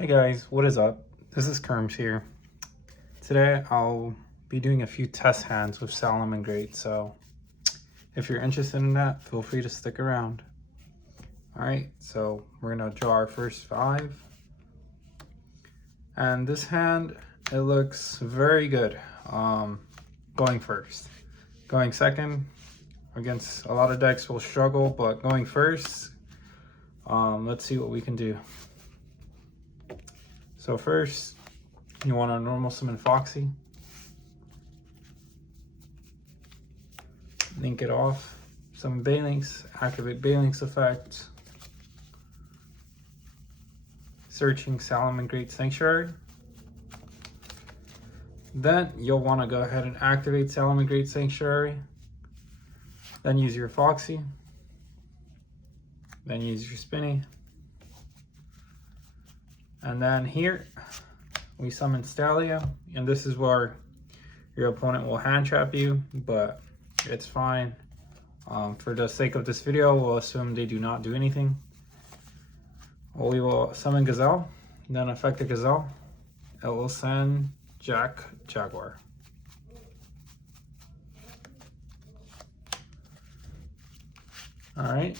Hey guys, what is up? This is Kerms here. Today I'll be doing a few test hands with Salamangreat, so if you're interested in that, feel free to stick around. Alright, so we're gonna draw our first 5. And this hand, it looks very good. Going first. Going second, against a lot of decks will struggle, but going first, let's see what we can do. So first, you want to normal summon Foxy. Link it off. Summon Balinks. Activate Balinks effect. Searching Salamangreat Sanctuary. Then you'll want to go ahead and activate Salamangreat Sanctuary. Then use your Foxy. Then use your Spinny. And then here, we summon Stallia, and this is where your opponent will hand trap you, but it's fine. For the sake of this video, we'll assume they do not do anything. Well, we will summon Gazelle, then affect the Gazelle. It will send Jaguar. Alright.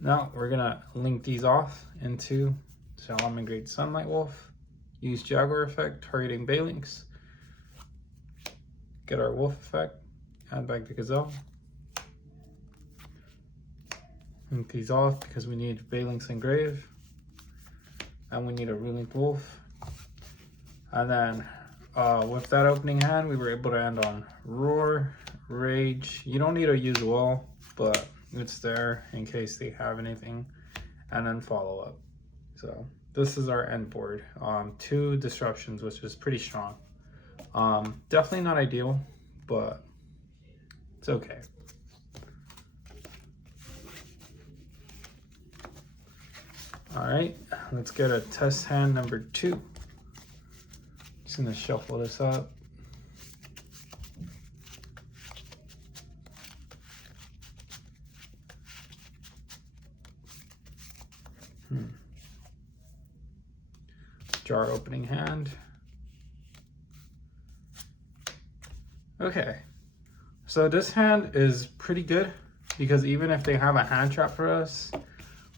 Now we're gonna link these off into Salamangreat Sunlight Wolf. Use Jaguar effect, targeting Balinks. Get our Wolf effect, add back the Gazelle. Link these off because we need Balinks and Grave. And we need a Relinked Wolf. And then with that opening hand, we were able to end on Roar, Rage. You don't need to use Will, but it's there in case they have anything. And then follow up. So this is our end board. 2 disruptions, which is pretty strong. Definitely not ideal, but it's okay. All right, let's get a test hand number 2. Just gonna shuffle this up. Jar opening hand. Okay, so this hand is pretty good because even if they have a hand trap for us,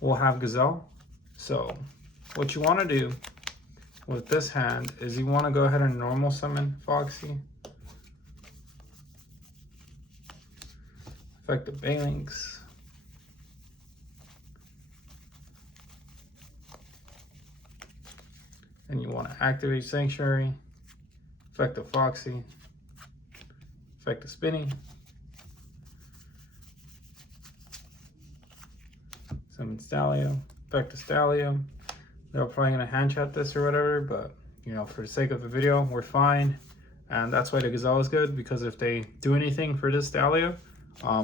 we'll have Gazelle. So what you want to do with this hand is you want to go ahead and normal summon Foxy. Affect the Balinks. And you want to activate Sanctuary, affect the Foxy, affect the Spinny, summon Stallia, affect the Stallia. They're probably going to hand trap this or whatever, but you know, for the sake of the video, we're fine. And that's why the Gazelle is good, because if they do anything for this Stallia,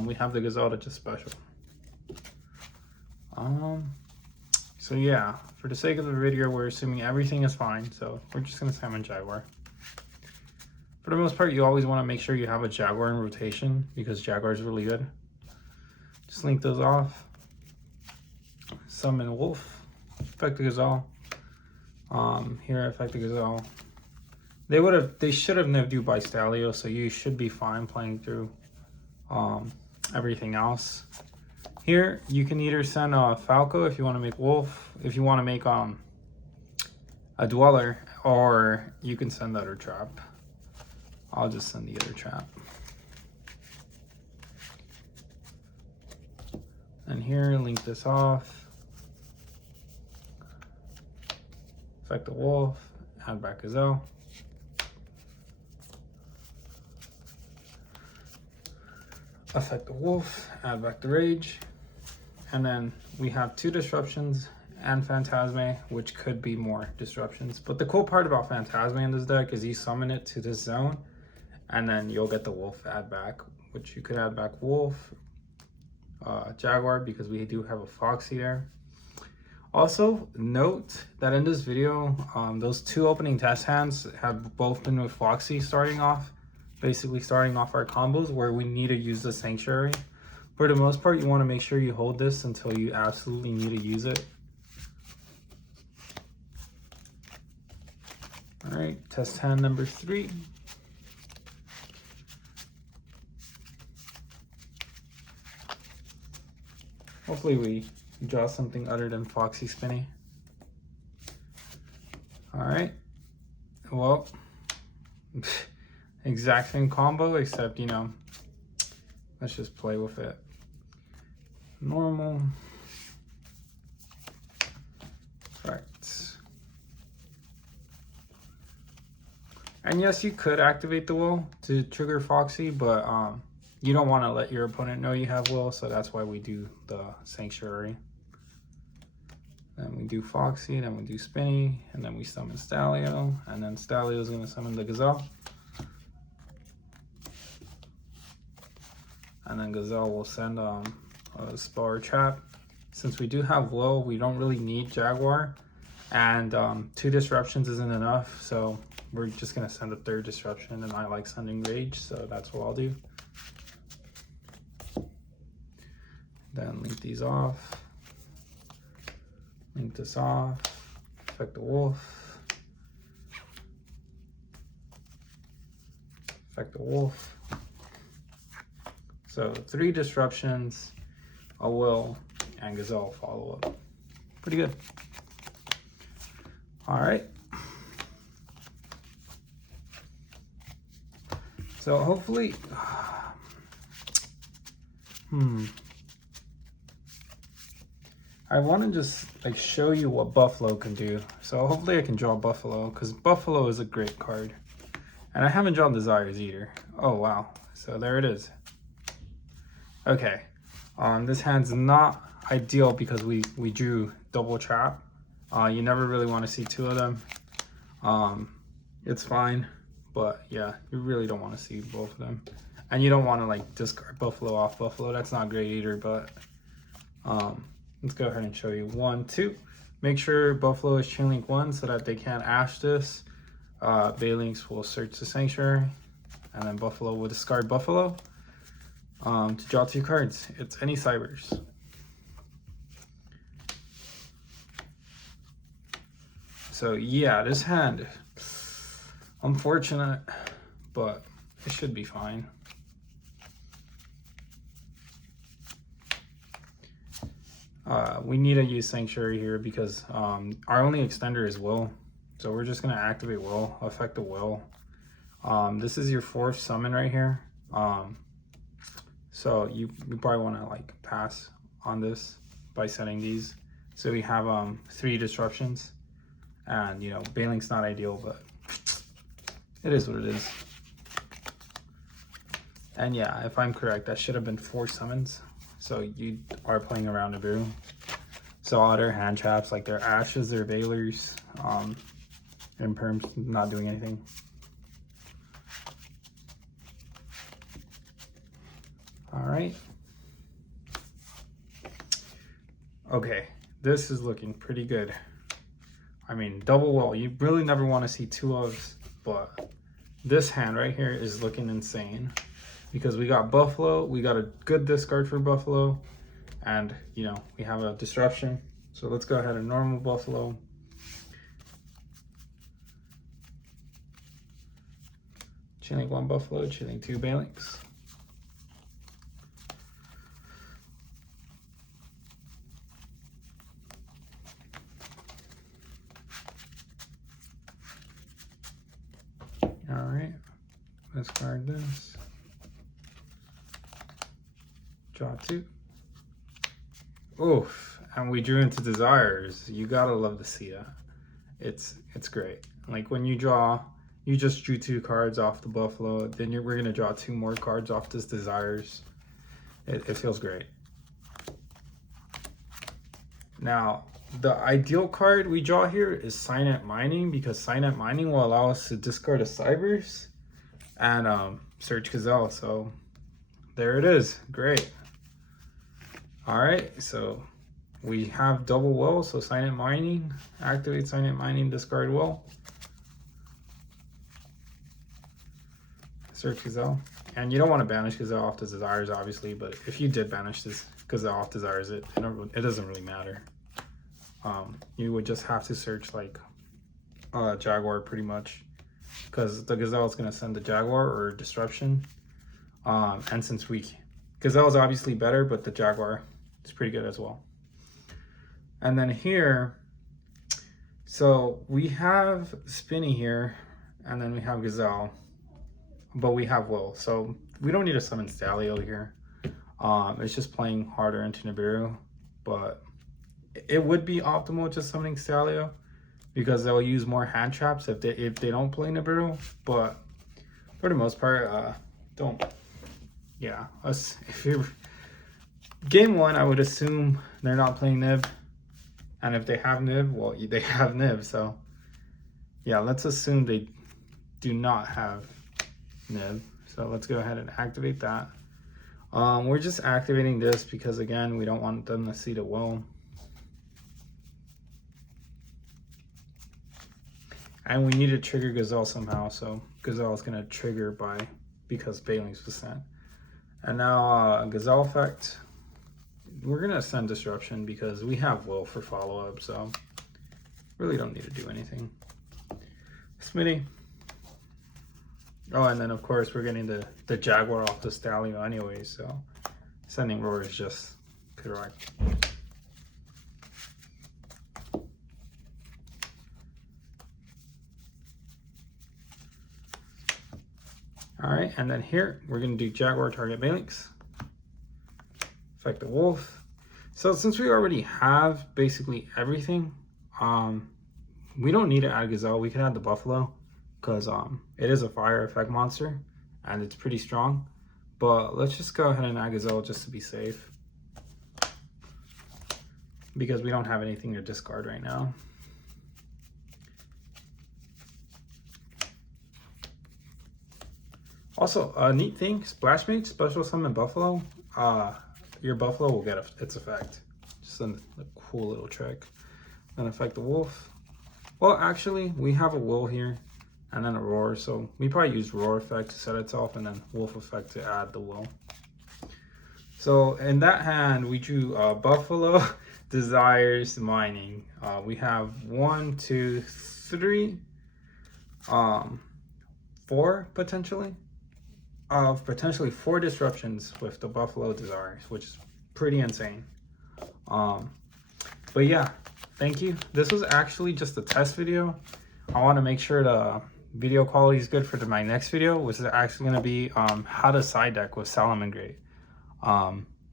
we have the Gazelle to just special. So yeah, for the sake of the video, we're assuming everything is fine, so we're just gonna summon Jaguar. For the most part, you always want to make sure you have a Jaguar in rotation because Jaguar is really good. Just link those off. Summon Wolf. Affect the Gazelle. Here, affect the Gazelle. They should have nived you by Stallia, so you should be fine playing through everything else. Here, you can either send a Falco if you want to make Wolf, if you want to make a Dweller, or you can send the other trap. I'll just send the other trap. And here, link this off. Affect the Wolf, add back Gazelle. Affect the Wolf, add back the Rage. And then we have 2 disruptions and Phantasme, which could be more disruptions. But the cool part about Phantasme in this deck is you summon it to this zone, and then you'll get the Wolf add back, which you could add back Wolf, Jaguar, because we do have a Foxy there. Also, note that in this video, those 2 opening test hands have both been with Foxy starting off, basically starting off our combos where we need to use the Sanctuary. For the most part, you want to make sure you hold this until you absolutely need to use it. All right, test hand number 3. Hopefully we draw something other than Foxy Spinny. All right, well, exact same combo, except, you know, let's just play with it. Normal. Correct. And yes, you could activate the will to trigger Foxy, but you don't want to let your opponent know you have will, so that's why we do the Sanctuary. Then we do Foxy, then we do Spinny, and then we summon Stalio, and then Stalio is going to summon the Gazelle. And then Gazelle will send a Spar Trap. Since we do have will, we don't really need Jaguar, and 2 disruptions isn't enough, so we're just going to send a 3rd disruption, and I like sending Rage, so that's what I'll do. Then link these off. Link this off, affect the wolf, affect the wolf. So 3 disruptions, a will, and Gazelle follow up. Pretty good. All right. So hopefully, I want to just like show you what Buffalo can do. So hopefully I can draw Buffalo, because Buffalo is a great card. And I haven't drawn Desires either. Oh wow, so there it is. Okay, this hand's not ideal because we drew double trap. You never really want to see 2 of them. It's fine, but yeah, you really don't want to see both of them. And you don't want to like discard Buffalo off Buffalo. That's not great either, but let's go ahead and show you 1, 2. Make sure Buffalo is chain link 1 so that they can't ash this. Baylinks will search the Sanctuary, and then Buffalo will discard Buffalo to draw 2 cards. It's any Cybers. So yeah, this hand, unfortunate, but it should be fine. We need to use Sanctuary here because our only extender is will. So we're just going to activate will, affect the will. This is your 4th summon right here. So you probably want to like pass on this by setting these. So we have 3 disruptions. And you know, Baylink's not ideal, but it is what it is. And yeah, if I'm correct, that should have been 4 summons. So you are playing around a brew. So other hand traps like their ashes, their veilers, and perms not doing anything. All right. Okay, this is looking pretty good. I mean, double will. You really never want to see 2 ofs, but this hand right here is looking insane. Because we got Buffalo, we got a good discard for Buffalo, and you know, we have a disruption. So let's go ahead and normal Buffalo. Chilling 1 Buffalo, chilling 2 Baylinks. All right, discard this. Draw 2. Oof, and we drew into Desires. You gotta love to see that. It's great. Like when you draw, you just drew 2 cards off the Buffalo, then we're gonna draw 2 more cards off this Desires. It feels great. Now, the ideal card we draw here is Signet Mining, because Signet Mining will allow us to discard a Cybers and search Gazelle. So there it is, great. All right, so we have double will, so Signet Mining, activate Signet Mining, discard will. Search Gazelle. And you don't want to banish Gazelle off the Desires, obviously, but if you did banish this Gazelle off Desires, it doesn't really matter. You would just have to search like Jaguar pretty much, because the Gazelle is going to send the Jaguar or Disruption. And since Gazelle is obviously better, but the Jaguar is pretty good as well. And then here, so we have Spinny here, and then we have Gazelle, but we have Will. So we don't need to summon Stalio here. It's just playing harder into Nibiru, but it would be optimal just summoning Stalio because they'll use more hand traps if they don't play Nibiru. But for the most part, don't. Yeah, if you're game one, I would assume they're not playing Nib, and if they have Nib, well, they have Nib. So yeah, let's assume they do not have Nib. So let's go ahead and activate that. We're just activating this because, again, we don't want them to see the Will. And we need to trigger Gazelle somehow, so Gazelle is going to trigger because Bailings was sent. And now Gazelle effect, we're going to send Disruption because we have Will for follow-up, so really don't need to do anything. Smitty. Oh, and then of course we're getting the Jaguar off the Stalio anyway, so sending Roar is just correct. All right, and then here we're gonna do Jaguar target Bailings, affect the Wolf. So since we already have basically everything, we don't need to add Gazelle. We can add the Buffalo, because it is a fire effect monster and it's pretty strong, but let's just go ahead and add Gazelle just to be safe because we don't have anything to discard right now. Also, a neat thing, Splash Mage special summon Buffalo, your Buffalo will get its effect. Just a cool little trick. Then affect the Wolf. Well, actually we have a Will here and then a Roar, so we probably use Roar effect to set itself and then Wolf effect to add the Will. So in that hand we drew Buffalo, Desires, Mining. We have 1, 2, 3, 4 potentially. Potentially 4 disruptions with the Buffalo Desires, which is pretty insane. But yeah, thank you. This was actually just a test video. I want to make sure the video quality is good for my next video, which is actually going to be how to side deck with Salamangreat.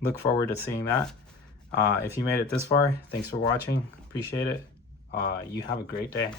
Look forward to seeing that. If you made it this far, thanks for watching. Appreciate it. You have a great day.